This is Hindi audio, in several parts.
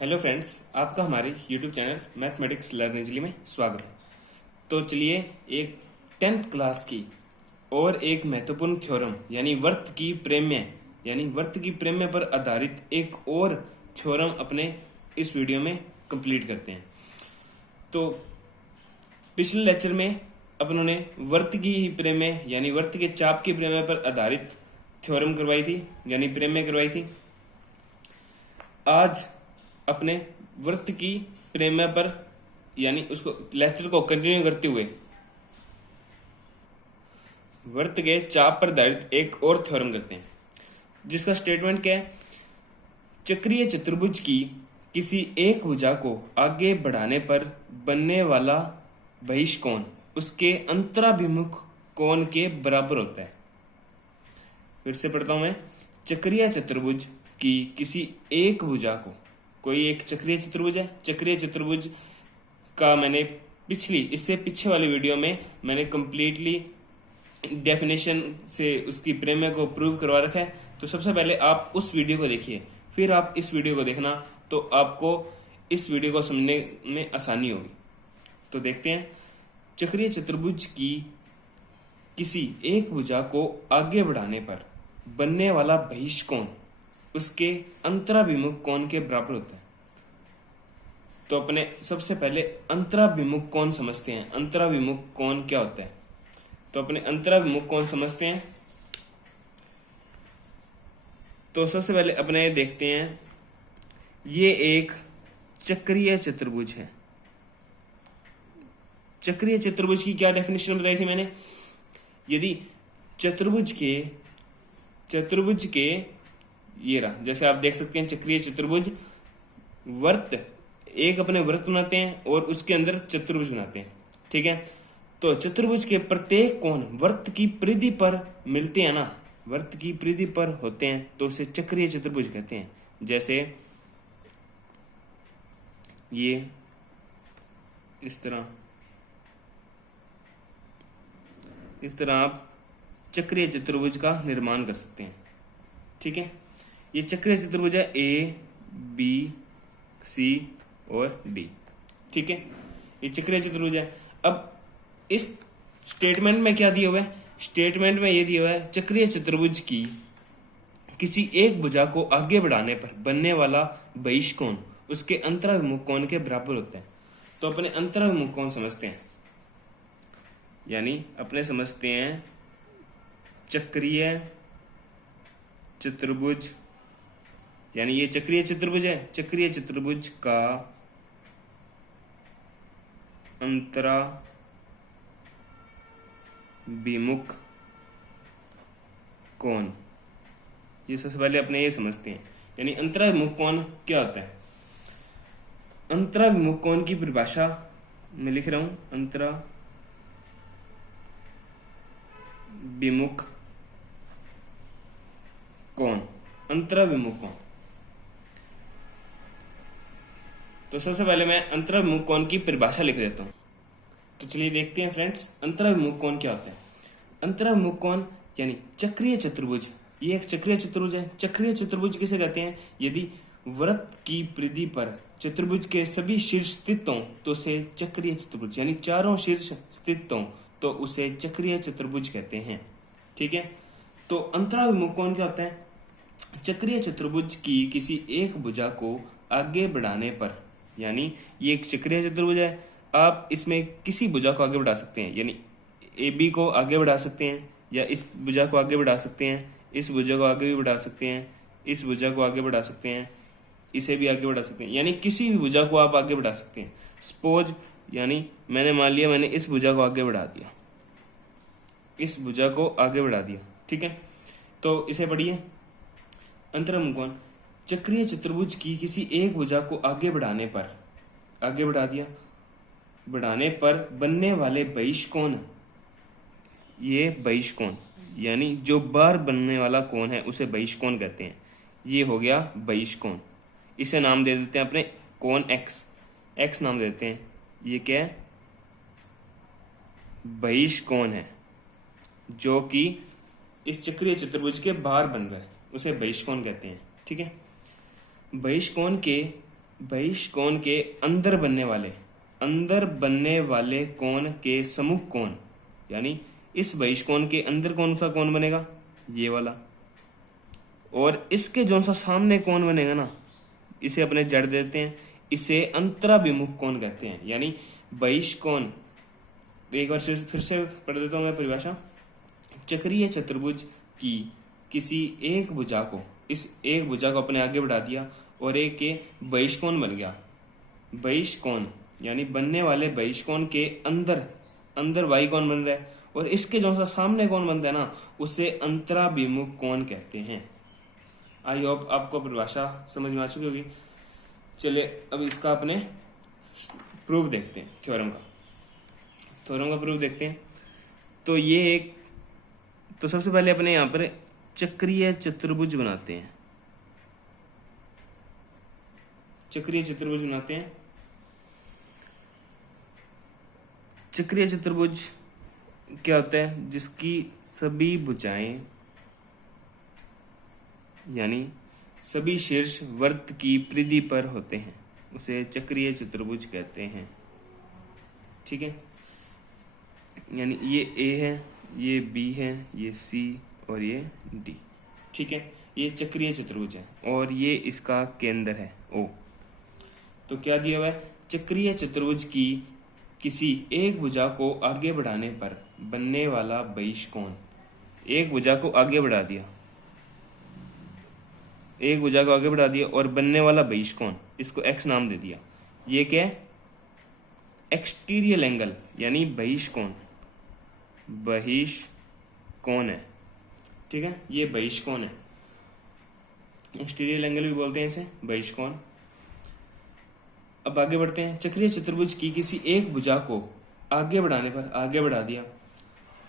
हेलो फ्रेंड्स, आपका हमारे YouTube channel mathematics learn easily में स्वागत है। तो चलिए एक 10th क्लास की और एक महत्वपूर्ण थ्योरम यानी वर्त की प्रेम्य पर आधारित एक और थ्योरम अपने इस वीडियो में कंप्लीट करते हैं। तो पिछले लेक्चर में अपन ने वर्त की प्रेम्य यानी वर्त के चाप की प्रेम्य पर आधारित थ्योरम करवाई थी यानी प्रेम्य करवाई थी। आज अपने वृत्त की प्रेम्य पर यानी उसको लेक्चर को कंटिन्यू करते हुए वृत्त के चाप पर आधारित एक और थ्योरम करते हैं, जिसका स्टेटमेंट क्या है। चक्रीय चतुर्भुज की किसी एक भुजा को आगे बढ़ाने पर बनने वाला बहिष्कोण उसके अंतराभिमुख कोण के बराबर होता है। फिर से पढ़ता हूं मैं। चक्रीय चतुर्भुज की किसी एक भुजा को, कोई एक चक्रीय चतुर्भुज है। चक्रीय चतुर्भुज का मैंने इससे पीछे वाले वीडियो में मैंने कंप्लीटली डेफिनेशन से उसकी प्रेम्य को प्रूव करवा रखा है। तो सबसे पहले आप उस वीडियो को देखिए, फिर आप इस वीडियो को देखना, तो आपको इस वीडियो को समझने में आसानी होगी। तो देखते हैं। चक्रीय चतुर्भुज की किसी एक भुजा को आगे बढ़ाने पर बनने वाला बहिष्कोण उसके अंतराभिमुख कोण के बराबर होता है। तो अपने सबसे पहले अंतराभिमुख कोण समझते हैं। अंतराभिमुख कोण क्या होता है, तो अपने अंतराभिमुख कोण समझते हैं। तो सबसे पहले अपने देखते हैं, ये एक चक्रीय चतुर्भुज है। चक्रीय चतुर्भुज की क्या डेफिनेशन बताई थी मैंने। यदि चतुर्भुज के ये रहा, जैसे आप देख सकते हैं चक्रीय चतुर्भुज वर्त एक अपने वृत्त बनाते हैं और उसके अंदर चतुर्भुज बनाते हैं, ठीक है। तो चतुर्भुज के प्रत्येक कोण वर्त की परिधि पर मिलते हैं ना, वर्त की परिधि पर होते हैं, तो उसे चक्रीय चतुर्भुज कहते हैं। जैसे ये इस तरह आप चक्रीय चतुर्भुज का निर्माण कर सकते हैं, ठीक है। ये चक्रीय चतुर्भुज है, ए बी सी और डी, ठीक है। ये चक्रीय चतुर्भुज है। अब इस स्टेटमेंट में क्या दिया हुआ है। स्टेटमेंट में ये दिया हुआ है, चक्रीय चतुर्भुज की किसी एक भुजा को आगे बढ़ाने पर बनने वाला बहिष्कोण उसके अंतराभिमुख कोण के बराबर होता है। तो अपने अंतराभिमुख कोण समझते हैं, यानी अपने समझते हैं चक्रीय चतुर्भुज, यानी ये चक्रीय चतुर्भुज है। चक्रीय चतुर्भुज का अंतराभिमुख कोण, ये सबसे पहले अपने ये समझते हैं। यानी अंतराभिमुख कोण क्या होता है। अंतराभिमुख कोण की परिभाषा मैं लिख रहा हूं, अंतराभिमुख कोण, अंतराभिमुख कोण। तो सबसे पहले मैं अंतराभिमुख कोण की परिभाषा लिख देता हूं। तो चलिए देखते हैं फ्रेंड्स, अंतराभिमुख कोण क्या होता है। अंतराभिमुख कोण यानी चक्रीय चतुर्भुज, ये एक चक्रीय चतुर्भुज है। चक्रीय चतुर्भुज किसे कहते हैं। यदि वृत्त की परिधि पर चतुर्भुज के सभी शीर्ष स्थित हों तो उसे चक्रीय चतुर्भुज, यानी चारों शीर्ष स्थित हों तो उसे चक्रीय चतुर्भुज कहते हैं, ठीक है। तो अंतराभिमुख कोण क्या होता है। चक्रीय चतुर्भुज की किसी एक भुजा को आगे बढ़ाने पर, यानी ये एक चक्रीय चतुर्भुज है, आप इसमें किसी भुजा को आगे बढ़ा सकते हैं, यानी ए बी को आगे बढ़ा सकते हैं, या इस भुजा को आगे बढ़ा सकते हैं, इस भुजा को आगे भी बढ़ा सकते हैं, इस भुजा को आगे बढ़ा सकते हैं, इसे भी आगे बढ़ा सकते हैं, यानी किसी भी भुजा को आप आगे बढ़ा सकते हैं। सपोज यानी मैंने मान लिया मैंने इस भुजा को आगे बढ़ा दिया, इस भुजा को आगे बढ़ा दिया, ठीक है। तो इसे पढ़िए, अंतराभिमुख कोण चक्रीय चतुर्भुज की किसी एक भुजा को आगे बढ़ाने पर, आगे बढ़ा दिया, बढ़ाने पर बनने वाले बहिष्कोण, ये बहिष्कोण यानी जो बार बनने वाला कोण है उसे बहिष्कोण कहते हैं। ये हो गया बहिष्कोण। इसे नाम दे देते हैं अपने कोण एक्स, एक्स नाम देते हैं। ये क्या है, बहिष्कोण है, जो कि इस चक्रीय चतुर्भुज के बाहर बन रहा है, उसे बहिष्कोण कहते हैं, ठीक है। बहिष्कोण के बहिष्कोण के अंदर बनने वाले कोण के सम्मुख कोण, यानी इस बहिष्कोण के अंदर कौन सा कोण बनेगा, ये वाला, और इसके जो सा सामने कोण बनेगा ना, इसे अपने जड़ देते हैं, इसे अंतराभिमुख कोण कहते हैं। यानी बहिष्कोण, एक बार फिर से पढ़ देता हूं मैं परिभाषा। चक्रीय चतुर्भुज की किसी एक भुजा को, इस एक भुजा को अपने आगे बढ़ा दिया और एक के बहिष्कोण बन गया। बहिष्कोण यानी बनने वाले बहिष्कोण के अंदर वाई कोण बन रहा है, और इसके जो सा सामने कोण बनता है ना, उसे अंतराभिमुख कोण कहते हैं। आई होप आपको परिभाषा समझ में आ चुकी होगी। चलिए अब इसका अपने प्रूफ देखते हैं, थ्योरम का प्रूफ देखते हैं। तो ये तो सबसे पहले अपने यहाँ पर चक्रीय चतुर्भुज बनाते हैं। चक्रीय चतुर्भुज क्या होता है, जिसकी सभी भुजाएं यानी सभी शीर्ष वृत्त की परिधि पर होते हैं, उसे चक्रीय चतुर्भुज कहते हैं। ठीक है, यानी ये ए है, ये बी है, ये सी और ये डी। ठीक है, ये चक्रीय चतुर्भुज है और ये इसका केंद्र है ओ। तो क्या दिया हुआ है, चक्रीय चतुर्भुज की किसी एक भुजा को आगे बढ़ाने पर बनने वाला बहिष्कोण, एक भुजा को आगे बढ़ा दिया और बनने वाला बहिष्कोण, इसको एक्स नाम दे दिया। ये क्या है, एक्सटीरियल एंगल यानी बहिष्कोण है। ठीक है, ये बहिष्कोण है, एक्सटीरियल एंगल भी बोलते हैं इसे, बहिष्कोण। अब आगे बढ़ते हैं। चक्रीय चतुर्भुज की किसी एक भुजा को आगे बढ़ा दिया,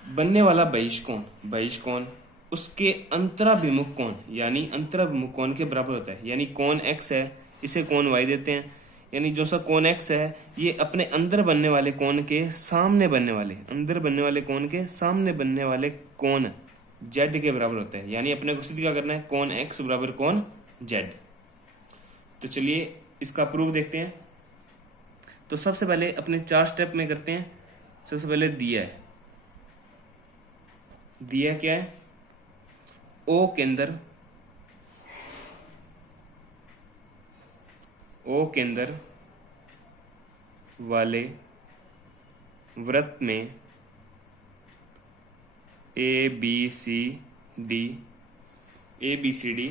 बनने वाला बहिष्कोण उसके अंतराभिमुख कोण यानी अंतराभिमुख कोण के बराबर होता है। यानी कोण एक्स है, इसे कोण वाई देते हैं। यानी जो सा कोण एक्स है, ये अपने अंदर बनने वाले कोण के सामने बनने वाले कोण जेड के बराबर होता है। यानी अपने को सिद्ध क्या करना है, कोण एक्स बराबर कोण जेड। तो चलिए इसका प्रूफ देखते हैं। तो सबसे पहले अपने 4 स्टेप में करते हैं। सबसे पहले दिया क्या है, ओ केंद्र वाले वृत्त में ए बी सी डी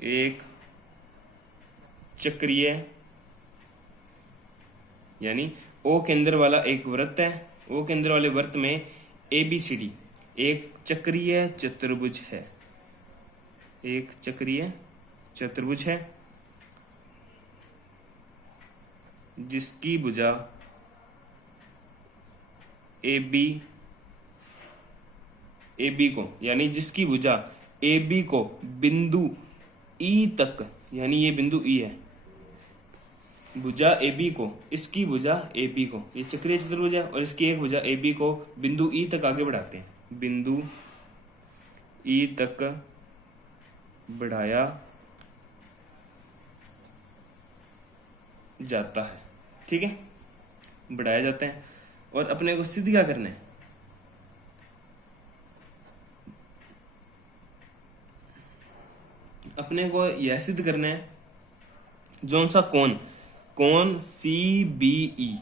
एक चक्रीय, यानी ओ केंद्र वाला एक वृत्त है, ओ केंद्र वाले वृत्त में ABCD एक चक्रीय चतुर्भुज है, जिसकी भुजा AB को बिंदु E तक, यानी ये बिंदु E है, भुजा AB को, इसकी भुजा AB को, ये चक्रीय चतुर्भुज है और इसकी एक भुजा AB को बिंदु E तक आगे बढ़ाते हैं। बिंदु E तक बढ़ाया जाता है। ठीक है, बढ़ाया जाता है। और अपने को सिद्ध क्या करना है, अपने को यह सिद्ध करना है, जो सा कोण CBE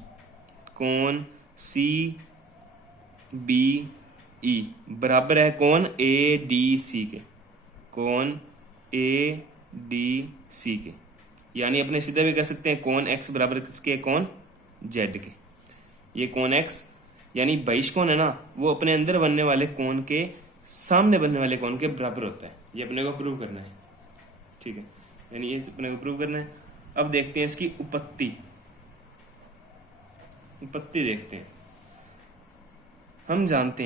बराबर है कोण ADC के, यानी अपने सीधे भी कह सकते हैं कोण x बराबर किसके, कोण z के। ये कोण x यानी बहिष्कोण है ना, वो अपने अंदर बनने वाले कोण के सामने बनने वाले कोण के बराबर होता है। ये अपने को प्रूव करना है। ठीक है, यानी ये अपने को प्रूव करना है। अब देखते हैं इसकी उपपत्ति देखते हैं। हम जानते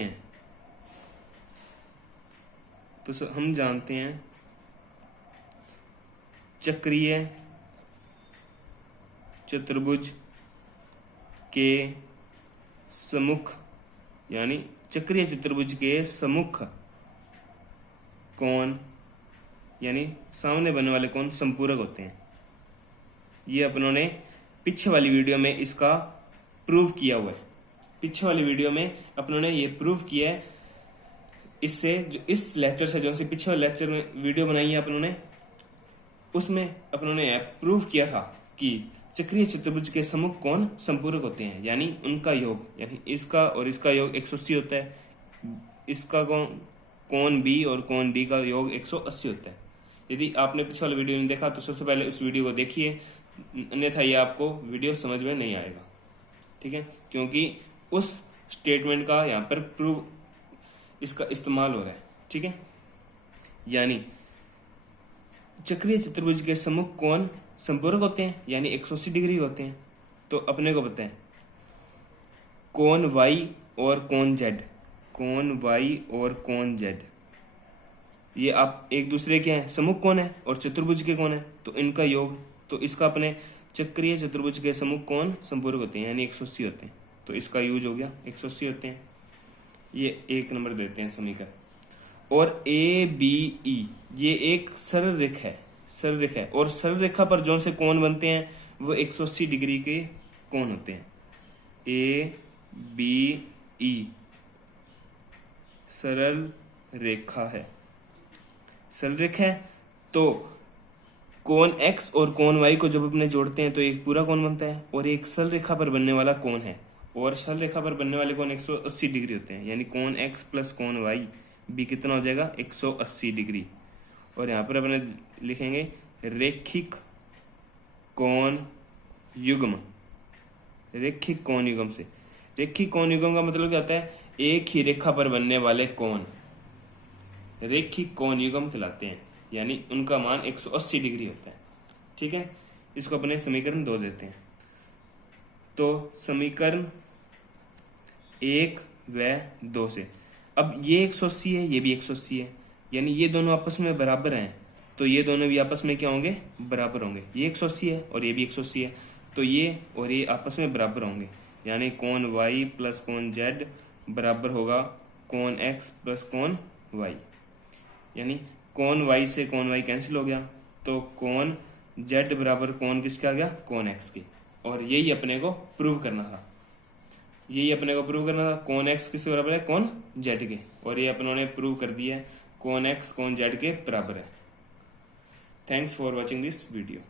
हैं चक्रीय चतुर्भुज के सम्मुख, यानी चक्रीय चतुर्भुज के सम्मुख कोण यानी सामने बनने वाले कोण संपूरक होते हैं। ये अपनों ने पीछे वाली वीडियो में इसका प्रूव किया हुआ है। पीछे वाली वीडियो में अपनों ने ये प्रूव किया है। इससे जो इस लेक्चर से जो से पीछे वाले लेक्चर में वीडियो बनाई है अपनों ने, उसमें अपनों ने प्रूव किया था कि चक्रीय चतुर्भुज के सम्मुख कोण संपूरक होते हैं, यानी उनका योग, यानी इसका और इसका योग 180 होता है, इसका कोण बी और कोण डी का योग 180 होता है। यदि आपने पिछले वाला वीडियो नहीं देखा तो सबसे पहले उस वीडियो को देखिए, अन्यथा ये आपको वीडियो समझ में नहीं आएगा। ठीक है, क्योंकि उस स्टेटमेंट का यहाँ पर प्रूव इसका इस्तेमाल हो रहा है। ठीक है, यानी चक्रीय चतुर्भुज के सम्मुख कोण संपूरक होते हैं, यानी 180 डिग्री होते हैं। तो अपने को पता है कोण वाई और कोण जेड, कोण वाई और कोण जेड, ये आप एक दूसरे के हैं, सम्मुख कोण है और चतुर्भुज के कोण है, तो इनका योग, तो इसका अपने चक्रीय चतुर्भुज के सम्मुख कोण संपूरक होते हैं, यानी 180 होते हैं। तो इसका यूज हो गया, 180 होते हैं। ये 1 नंबर देते हैं समीकरण। और ए बी ई ये एक सरल रेखा है, सरल रेखा है, और सरल रेखा पर जो से कोण बनते हैं वो 180 डिग्री के कोण होते हैं। ए बी ई सरल रेखा है, सरल रेखा है, तो कोण x और कोण y को जब अपने जोड़ते हैं तो एक पूरा कोण बनता है, और एक सरल रेखा पर बनने वाला कोण है, और सरल रेखा पर बनने वाले कोण 180 डिग्री होते हैं, यानी कोण x प्लस कोण y भी कितना हो जाएगा, 180 डिग्री। और यहाँ पर अपने लिखेंगे रेखिक कोण युग्म, रेखिक कोण युग्म से। रेखिक कोण युग्म का मतलब क्या होता है, एक ही रेखा पर बनने वाले कोण रेखिक कोण युग्म कहलाते हैं, यानी उनका मान 180 डिग्री होता है। ठीक है, इसको अपने समीकरण 2 देते हैं। तो समीकरण 1 व 2 से अब ये 180 है, ये भी 180 है, यानी ये दोनों आपस में बराबर हैं, तो ये दोनों भी आपस में क्या होंगे, बराबर होंगे। ये 180 है और ये भी 180 है, तो ये और ये आपस में बराबर होंगे, यानी कोण y प्लस कोण z बराबर होगा कोण x प्लस कोण y, यानी कोण y से कोण y कैंसिल हो गया, तो कोण z बराबर कोण किसका आ गया, कोण x के। और यही अपने को प्रूव करना था, यही अपने को प्रूव करना था, कोण x किसके बराबर है, कोण z के, और ये अपनों ने प्रूव कर दिया है, कोण x कोण z के बराबर है। Thanks for watching this video.